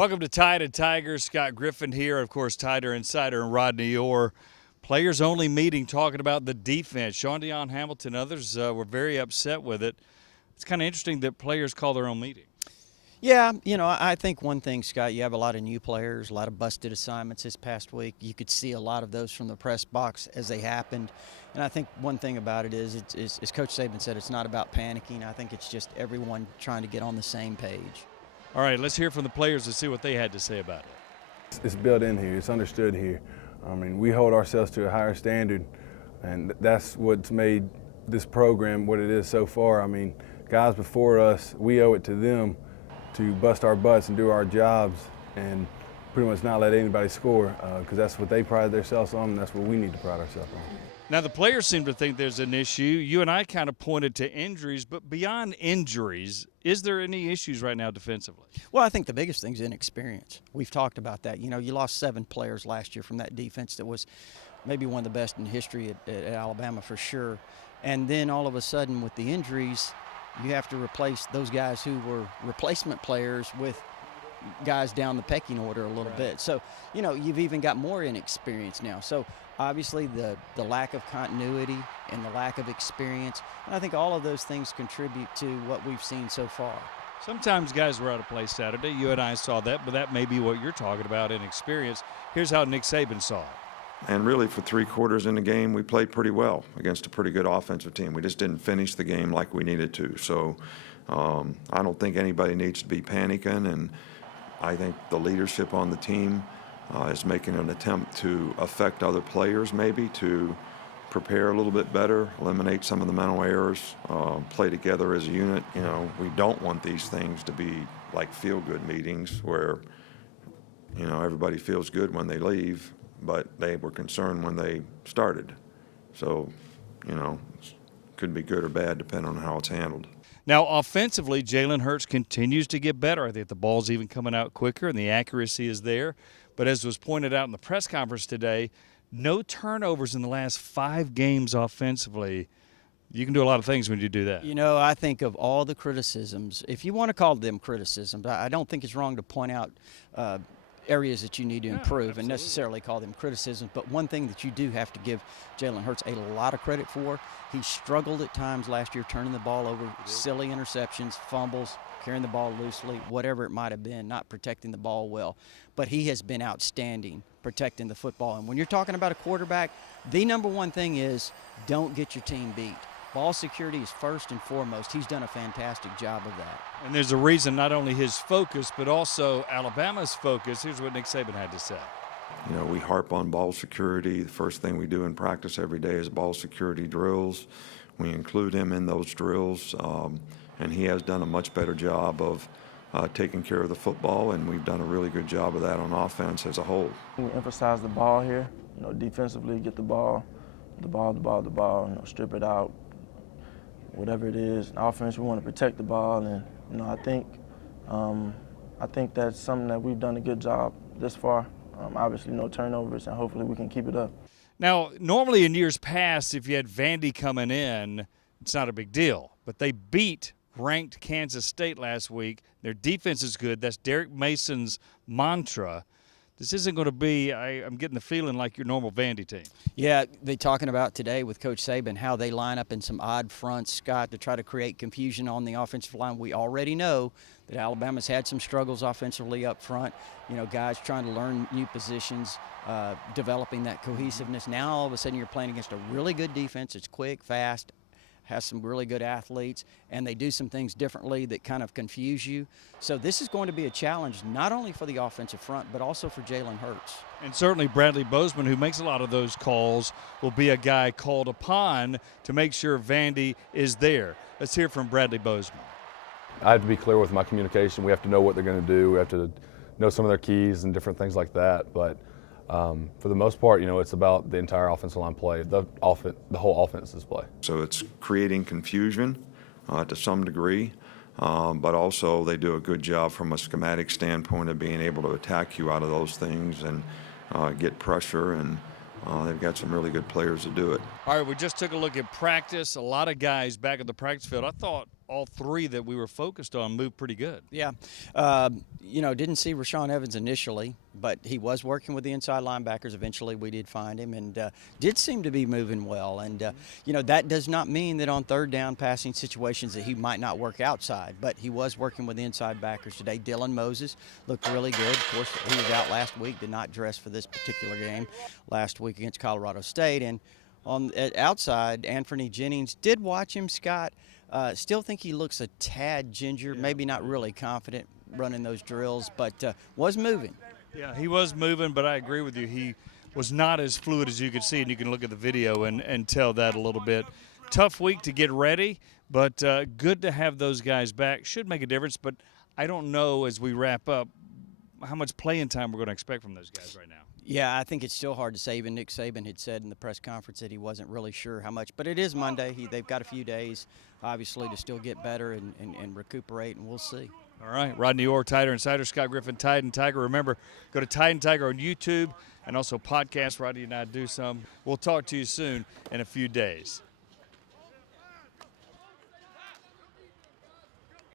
Welcome to Tide and Tigers. Scott Griffin here, of course, Tider Insider and Rodney Orr. Players-only meeting talking about the defense. Sean Deion Hamilton, others were very upset with it. It's kind of interesting that players call their own meeting. Yeah, I think one thing, Scott, you have a lot of new players, a lot of busted assignments this past week. You could see a lot of those from the press box as they happened. And I think one thing about it is, as Coach Saban said, it's not about panicking. I think it's just everyone trying to get on the same page. All right, let's hear from the players and see what they had to say about it. It's built in here. It's understood here. I mean, we hold ourselves to a higher standard, and that's what's made this program what it is so far. I mean, guys before us, we owe it to them to bust our butts and do our jobs and pretty much not let anybody score because that's what they pride themselves on, and that's what we need to pride ourselves on. Now, the players seem to think there's an issue. You and I kind of pointed to injuries, but beyond injuries, is there any issues right now defensively? Well, I think the biggest thing is inexperience. We've talked about that. You lost 7 players last year from that defense that was maybe one of the best in history at Alabama for sure. And then all of a sudden with the injuries, you have to replace those guys who were replacement players with guys down the pecking order a little bit. So, you've even got more inexperience now. So, obviously, the lack of continuity and the lack of experience, and I think all of those things contribute to what we've seen so far. Sometimes guys were out of place Saturday. You and I saw that, but that may be what you're talking about, inexperience. Here's how Nick Saban saw it. And really, for 3 quarters in the game, we played pretty well against a pretty good offensive team. We just didn't finish the game like we needed to. So I don't think anybody needs to be panicking, and I think the leadership on the team is making an attempt to affect other players, maybe to prepare a little bit better, eliminate some of the mental errors, play together as a unit. We don't want these things to be like feel-good meetings where, everybody feels good when they leave, but they were concerned when they started. So, could be good or bad depending on how it's handled. Now, offensively, Jalen Hurts continues to get better. I think the ball's even coming out quicker and the accuracy is there. But as was pointed out in the press conference today, no turnovers in the last 5 games offensively. You can do a lot of things when you do that. I think of all the criticisms, if you want to call them criticisms, I don't think it's wrong to point out areas that you need to improve and necessarily call them criticisms. But one thing that you do have to give Jalen Hurts a lot of credit for, he struggled at times last year turning the ball over, silly interceptions, fumbles, carrying the ball loosely, whatever it might have been, not protecting the ball well. But he has been outstanding protecting the football. And when you're talking about a quarterback, the number one thing is don't get your team beat. Ball security is first and foremost. He's done a fantastic job of that. And there's a reason, not only his focus, but also Alabama's focus. Here's what Nick Saban had to say. We harp on ball security. The first thing we do in practice every day is ball security drills. We include him in those drills, and he has done a much better job of taking care of the football, and we've done a really good job of that on offense as a whole. We emphasize the ball here. Defensively, get the ball, strip it out. Whatever it is, offense, we want to protect the ball, and I think that's something that we've done a good job this far. Obviously, no turnovers, and hopefully we can keep it up. Now, normally in years past, if you had Vandy coming in, it's not a big deal. But they beat ranked Kansas State last week. Their defense is good. That's Derek Mason's mantra. This isn't going to be, I'm getting the feeling, like your normal Vandy team. Yeah, they're talking about today with Coach Saban how they line up in some odd fronts, Scott, to try to create confusion on the offensive line. We already know that Alabama's had some struggles offensively up front. Guys trying to learn new positions, developing that cohesiveness. Now all of a sudden you're playing against a really good defense. It's quick, fast, has some really good athletes, and they do some things differently that kind of confuse you. So this is going to be a challenge not only for the offensive front, but also for Jalen Hurts. And certainly Bradley Bozeman, who makes a lot of those calls, will be a guy called upon to make sure Vandy is there. Let's hear from Bradley Bozeman. I have to be clear with my communication. We have to know what they're going to do. We have to know some of their keys and different things like that. But for the most part, it's about the entire offensive line play, the whole offense's play. So it's creating confusion to some degree, but also they do a good job from a schematic standpoint of being able to attack you out of those things and get pressure, and they've got some really good players to do it. All right, we just took a look at practice. A lot of guys back at the practice field. I thought all three that we were focused on moved pretty good. Yeah. Didn't see Rashawn Evans initially, but he was working with the inside linebackers. Eventually we did find him and did seem to be moving well. And, that does not mean that on third down passing situations that he might not work outside, but he was working with the inside backers today. Dylan Moses looked really good. Of course, he was out last week, did not dress for this particular game last week against Colorado State. And outside, Anthony Jennings, did watch him, Scott. Still think he looks a tad ginger, maybe not really confident running those drills, but was moving. Yeah, he was moving, but I agree with you. He was not as fluid as you could see, and you can look at the video and tell that a little bit. Tough week to get ready, but good to have those guys back. Should make a difference, but I don't know as we wrap up how much playing time we're going to expect from those guys right now. Yeah, I think it's still hard to say. Even Nick Saban had said in the press conference that he wasn't really sure how much. But it is Monday. They've got a few days, obviously, to still get better and recuperate, and we'll see. All right, Rodney Orr, Tiger Insider, Scott Griffin, Tide and Tiger. Remember, go to Tide and Tiger on YouTube and also podcast. Rodney and I do some. We'll talk to you soon in a few days.